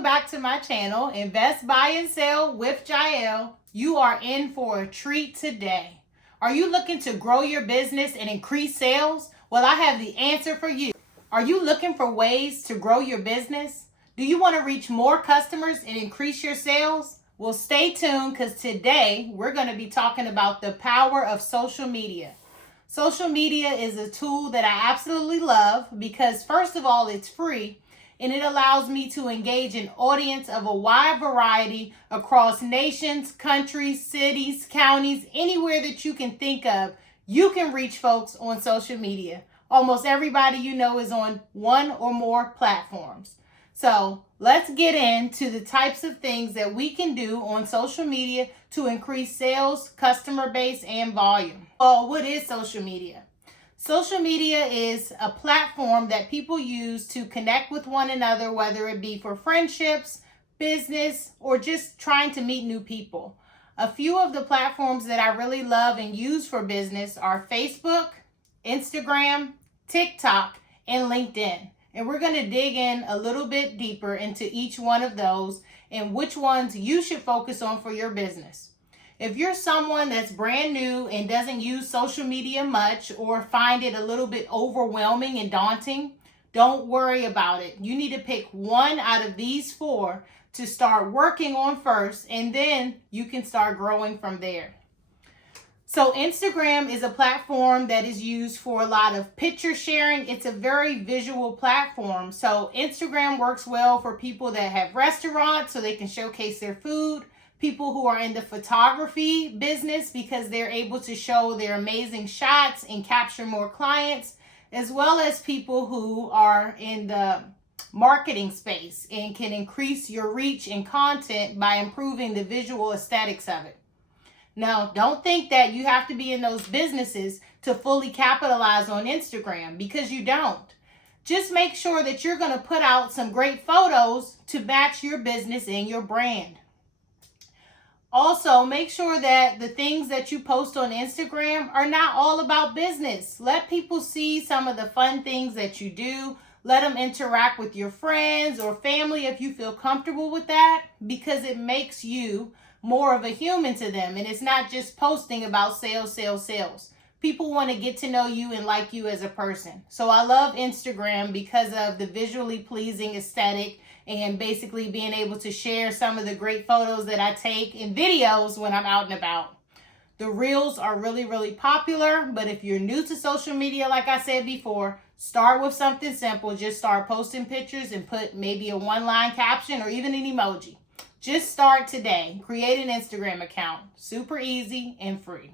Welcome back to my channel, Invest, Buy, and Sell with Jael. You are in for a treat today. Are you looking to grow your business and increase sales? Well, I have the answer for you. Are you looking for ways to grow your business? Do you want to reach more customers and increase your sales? Well, stay tuned because today we're going to be talking about the power of social media. Social media is a tool that I absolutely love because, first of all, it's free. And it allows me to engage an audience of a wide variety across nations, countries, cities, counties, anywhere that you can think of. You can reach folks on social media. Almost everybody you know is on one or more platforms. So let's get into the types of things that we can do on social media to increase sales, customer base, and volume. Well, what is social media? Social media is a platform that people use to connect with one another, whether it be for friendships, business, or just trying to meet new people. A few of the platforms that I really love and use for business are Facebook, Instagram, TikTok, and LinkedIn. And we're going to dig in a little bit deeper into each one of those and which ones you should focus on for your business. If you're someone that's brand new and doesn't use social media much or find it a little bit overwhelming and daunting, don't worry about it. You need to pick one out of these four to start working on first, and then you can start growing from there. So Instagram is a platform that is used for a lot of picture sharing. It's a very visual platform. So Instagram works well for people that have restaurants so they can showcase their food. People who are in the photography business because they're able to show their amazing shots and capture more clients, as well as people who are in the marketing space and can increase your reach and content by improving the visual aesthetics of it. Now, don't think that you have to be in those businesses to fully capitalize on Instagram, because you don't. Just make sure that you're going to put out some great photos to match your business and your brand. Also, make sure that the things that you post on Instagram are not all about business. Let people see some of the fun things that you do. Let them interact with your friends or family if you feel comfortable with that, because it makes you more of a human to them. And it's not just posting about sales, sales, sales. People want to get to know you and like you as a person. So I love Instagram because of the visually pleasing aesthetic and basically being able to share some of the great photos that I take and videos when I'm out and about. The Reels are really, really popular, but if you're new to social media, like I said before, start with something simple. Just start posting pictures and put maybe a one-line caption or even an emoji. Just start today. Create an Instagram account. Super easy and free.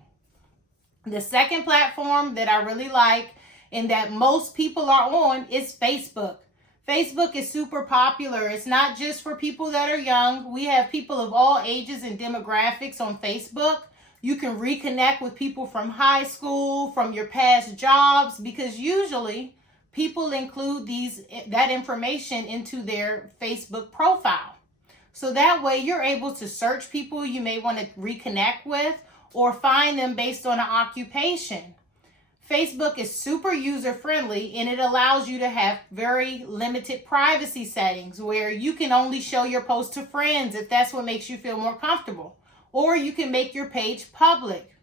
The second platform that I really like and that most people are on is Facebook. Facebook is super popular. It's not just for people that are young. We have people of all ages and demographics on Facebook. You can reconnect with people from high school, from your past jobs, because usually people include that information into their Facebook profile. So that way you're able to search people you may want to reconnect with or find them based on an occupation. Facebook is super user-friendly, and it allows you to have very limited privacy settings where you can only show your post to friends if that's what makes you feel more comfortable. Or you can make your page public.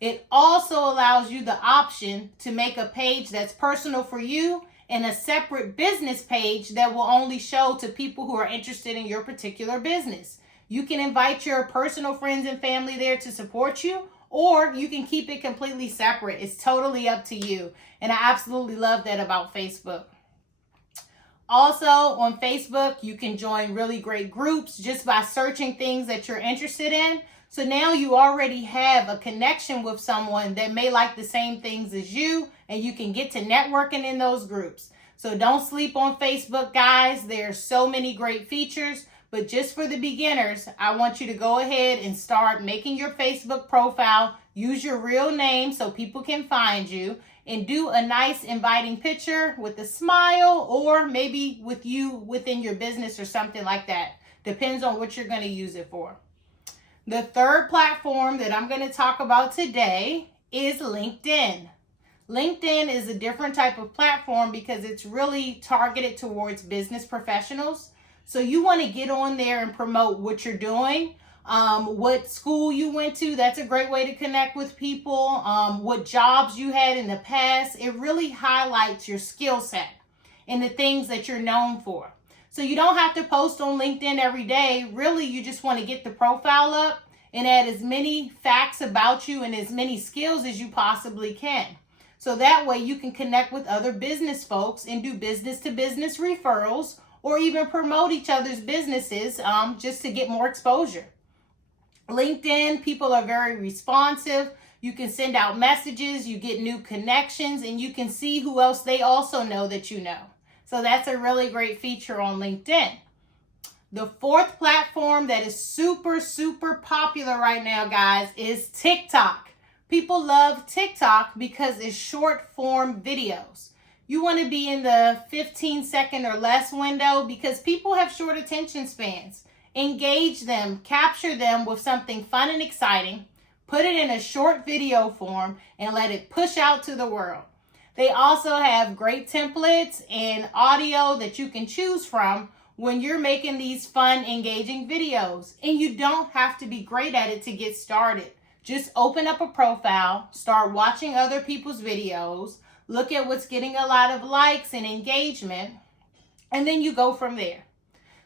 It also allows you the option to make a page that's personal for you and a separate business page that will only show to people who are interested in your particular business. You can invite your personal friends and family there to support you, or you can keep it completely separate. It's totally up to you. And I absolutely love that about Facebook. Also, on Facebook, you can join really great groups just by searching things that you're interested in. So now you already have a connection with someone that may like the same things as you, and you can get to networking in those groups. So don't sleep on Facebook, guys. There's so many great features. But just for the beginners, I want you to go ahead and start making your Facebook profile. Use your real name so people can find you, and do a nice inviting picture with a smile, or maybe with you within your business or something like that. Depends on what you're going to use it for. The third platform that I'm going to talk about today is LinkedIn. LinkedIn is a different type of platform because it's really targeted towards business professionals. So you want to get on there and promote what you're doing, what school you went to. That's a great way to connect with people. What jobs you had in the past. It really highlights your skill set and the things that you're known for. So you don't have to post on LinkedIn every day. Really, you just want to get the profile up and add as many facts about you and as many skills as you possibly can. So that way you can connect with other business folks and do business to business referrals, or even promote each other's businesses just to get more exposure. LinkedIn, people are very responsive. You can send out messages, you get new connections, and you can see who else they also know that you know. So that's a really great feature on LinkedIn. The fourth platform that is super, super popular right now, guys, is TikTok. People love TikTok because it's short form videos. You want to be in the 15-second or less window because people have short attention spans. Engage them, capture them with something fun and exciting, put it in a short video form, and let it push out to the world. They also have great templates and audio that you can choose from when you're making these fun, engaging videos. And you don't have to be great at it to get started. Just open up a profile, start watching other people's videos, look at what's getting a lot of likes and engagement, and then you go from there.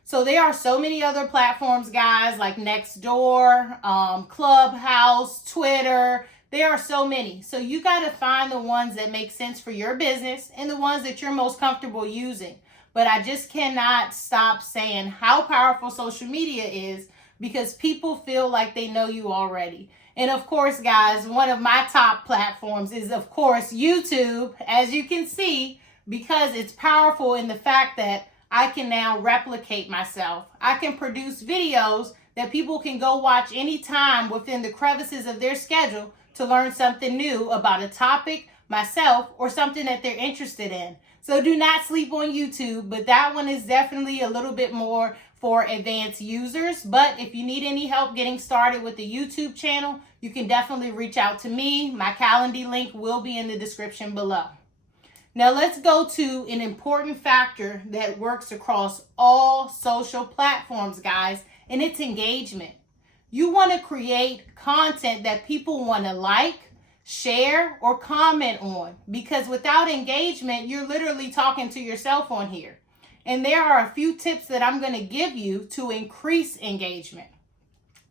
So there are so many other platforms, guys, like Nextdoor, Clubhouse, Twitter. There are so many. So you got to find the ones that make sense for your business and the ones that you're most comfortable using. But I just cannot stop saying how powerful social media is because people feel like they know you already. And of course, guys, one of my top platforms is, of course, YouTube, as you can see, because it's powerful in the fact that I can now replicate myself. I can produce videos that people can go watch anytime within the crevices of their schedule to learn something new about a topic, myself, or something that they're interested in. So do not sleep on YouTube, but that one is definitely a little bit more for advanced users. But if you need any help getting started with the YouTube channel, you can definitely reach out to me. My Calendly link will be in the description below. Now let's go to an important factor that works across all social platforms, guys, and it's engagement. You want to create content that people want to like, share, or comment on, because without engagement, you're literally talking to yourself on here. And there are a few tips that I'm going to give you to increase engagement.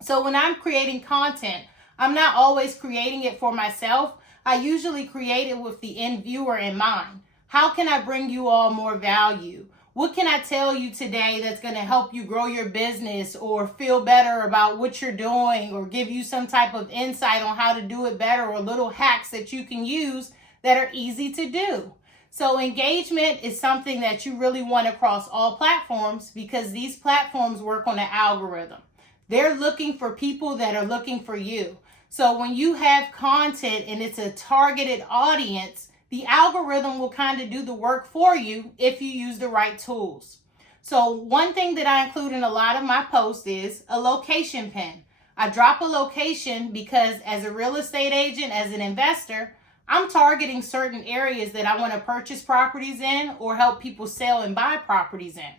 So when I'm creating content, I'm not always creating it for myself. I usually create it with the end viewer in mind. How can I bring you all more value? What can I tell you today that's going to help you grow your business or feel better about what you're doing, or give you some type of insight on how to do it better, or little hacks that you can use that are easy to do? So engagement is something that you really want across all platforms, because these platforms work on an algorithm. They're looking for people that are looking for you. So when you have content and it's a targeted audience, the algorithm will kind of do the work for you if you use the right tools. So one thing that I include in a lot of my posts is a location pin. I drop a location because as a real estate agent, as an investor, I'm targeting certain areas that I want to purchase properties in or help people sell and buy properties in.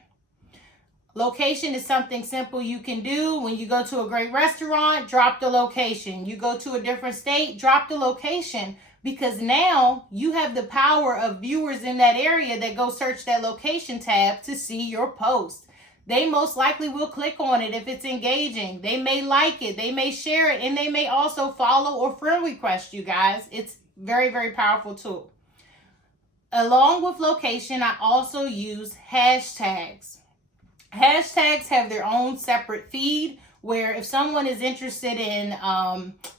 Location is something simple you can do. When you go to a great restaurant, drop the location. You go to a different state, drop the location, because now you have the power of viewers in that area that go search that location tab to see your post. They most likely will click on it if it's engaging. They may like it, they may share it, and they may also follow or friend request you guys. It's very, very powerful tool. Along with location, I also use hashtags. Hashtags have their own separate feed where if someone is interested in,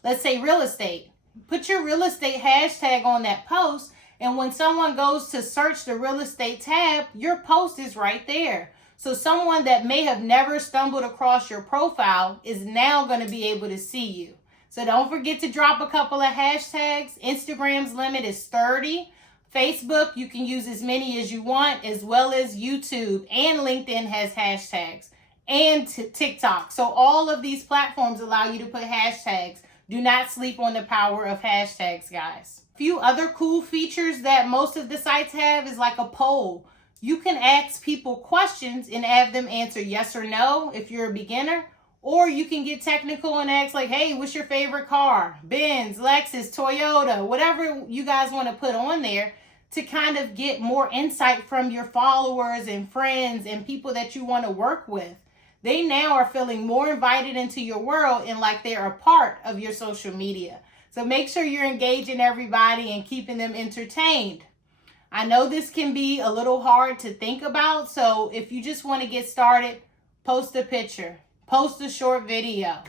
let's say real estate, put your real estate hashtag on that post, and when someone goes to search the real estate tab, your post is right there. So someone that may have never stumbled across your profile is now going to be able to see you. So don't forget to drop a couple of hashtags. Instagram's limit is 30. Facebook, you can use as many as you want, as well as YouTube, and LinkedIn has hashtags, and TikTok. So all of these platforms allow you to put hashtags. Do not sleep on the power of hashtags, guys. A few other cool features that most of the sites have is like a poll. You can ask people questions and have them answer yes or no if you're a beginner. Or you can get technical and ask like, hey, what's your favorite car? Benz, Lexus, Toyota, whatever you guys want to put on there to kind of get more insight from your followers and friends and people that you want to work with. They now are feeling more invited into your world and like they're a part of your social media. So make sure you're engaging everybody and keeping them entertained. I know this can be a little hard to think about, so if you just want to get started, post a picture, post a short video,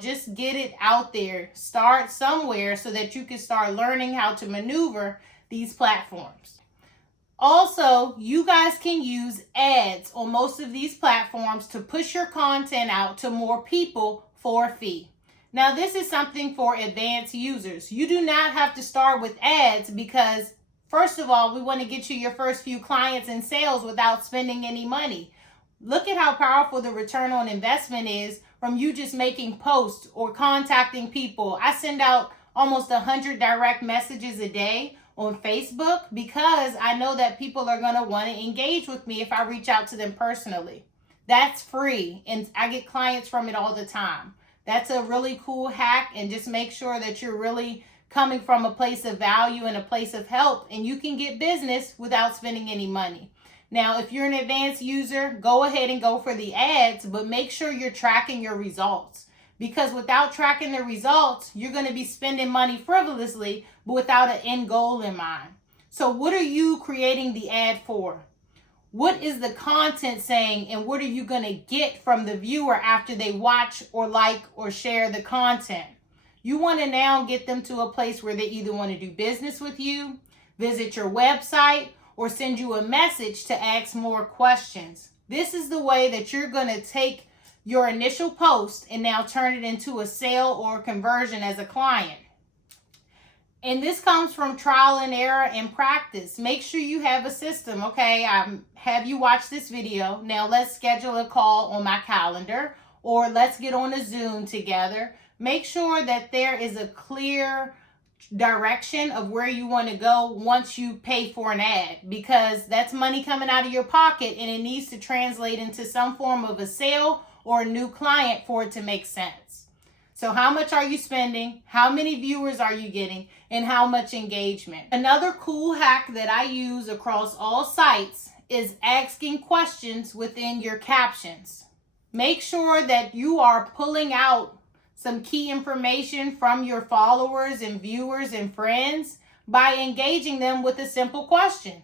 just get it out there. Start somewhere so that you can start learning how to maneuver these platforms. Also, you guys can use ads on most of these platforms to push your content out to more people for a fee. Now, this is something for advanced users. You do not have to start with ads because, first of all, we want to get you your first few clients and sales without spending any money. Look at how powerful the return on investment is from you just making posts or contacting people. I send out almost 100 direct messages a day on Facebook because I know that people are going to want to engage with me if I reach out to them personally. That's free and I get clients from it all the time. That's a really cool hack, and just make sure that you're really coming from a place of value and a place of help, and you can get business without spending any money. Now, if you're an advanced user, go ahead and go for the ads, but make sure you're tracking your results. Because without tracking the results, you're going to be spending money frivolously, but without an end goal in mind. So what are you creating the ad for? What is the content saying, and what are you going to get from the viewer after they watch or like or share the content? You want to now get them to a place where they either want to do business with you, visit your website, or send you a message to ask more questions. This is the way that you're going to take your initial post and now turn it into a sale or conversion as a client. And this comes from trial and error and practice. Make sure you have a system. Okay, have you watch this video. Now let's schedule a call on my calendar, or let's get on a Zoom together. Make sure that there is a clear direction of where you want to go once you pay for an ad, because that's money coming out of your pocket and it needs to translate into some form of a sale or a new client for it to make sense. So how much are you spending? How many viewers are you getting? And how much engagement? Another cool hack that I use across all sites is asking questions within your captions. Make sure that you are pulling out some key information from your followers and viewers and friends by engaging them with a simple question.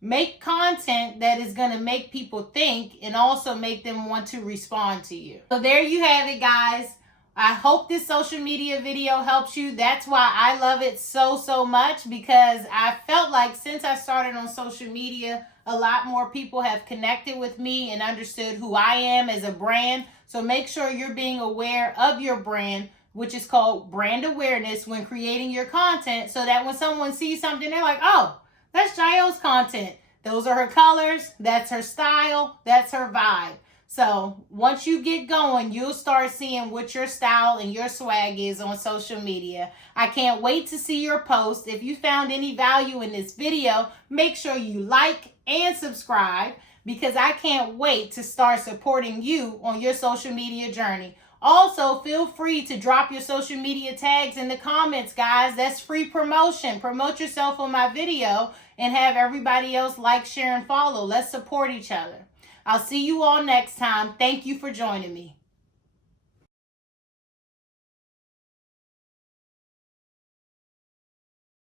Make content that is going to make people think and also make them want to respond to you. So there you have it, guys. I hope this social media video helps you. That's why I love it so much, because I felt like since I started on social media, a lot more people have connected with me and understood who I am as a brand. So make sure you're being aware of your brand, which is called brand awareness, when creating your content, so that when someone sees something, they're like, oh, that's Jael's content. Those are her colors. That's her style. That's her vibe. So once you get going, you'll start seeing what your style and your swag is on social media. I can't wait to see your post. If you found any value in this video, make sure you like and subscribe, because I can't wait to start supporting you on your social media journey. Also, feel free to drop your social media tags in the comments, guys. That's free promotion. Promote yourself on my video and have everybody else like, share, and follow. Let's support each other. I'll see you all next time. Thank you for joining me.